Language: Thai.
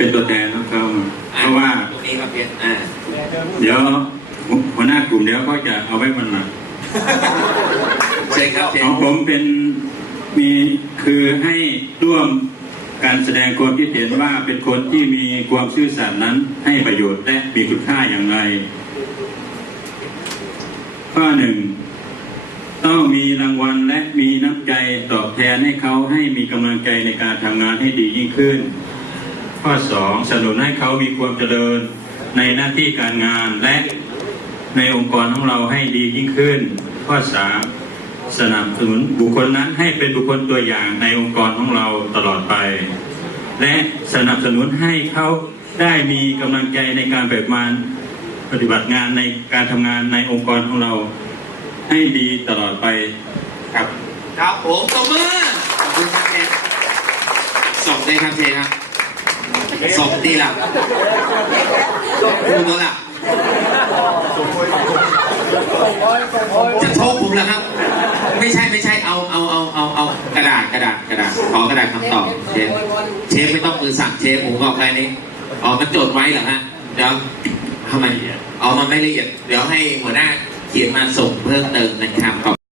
เป็นตัวแทนของเขาเพราะว่าตรงนี้ครับเพียรอ่าเดี๋ยวหัวหน้ากลุ่มเดี๋ยวเขาจะเอาไว้มันหลังเชิญครับเชิญของผมเป็นมีคือให้ร่วมการแสดงความคิดเห็นว่าเป็นคนที่มีความซื่อสัตย์นั้นให้ประโยชน์และมีคุณค่าอย่างไร ข้อหนึ่งต้องมีรางวัลและมีน้ำใจตอบแทนให้เขาให้มีกำลังใจในการทำงานให้ดียิ่งขึ้น ข้อสองสนับสนุนให้เขามีความเจริญในหน้าที่การงานและในองค์กรของเราให้ดียิ่งขึ้น ข้อสามสนับสนุนบุคคลนั้นให้เป็นบุคคลตัวอย่างในองค์กรของเราตลอดไป และสนับสนุนให้เขาได้มีกำลังใจในการปฏิบัติงานปฏิบัติงานในการทำงานในองค์กรของเราให้ดีตลอดไปครับครับผมตบมือขอบคุณครับเพียรส่งได้ครับเพียรครับ ส่งดีล่ะคุณโนล่ะจะโชคผมเหรอครับ ไม่ใช่ไม่ใช่เอาเอาเอาเอาเอากระดาษกระดาษกระดาษขอกระดาษคำตอบเชฟเชฟไม่ต้องมือสั่นเชฟผมบอกแค่นี้อ๋อมันจดไว้เหรอฮะเดี๋ยวทำไมเอามันไม่ละเอียด เดี๋ยวให้หัวหน้าเขียนมาส่งเพิ่มเติมนะครับ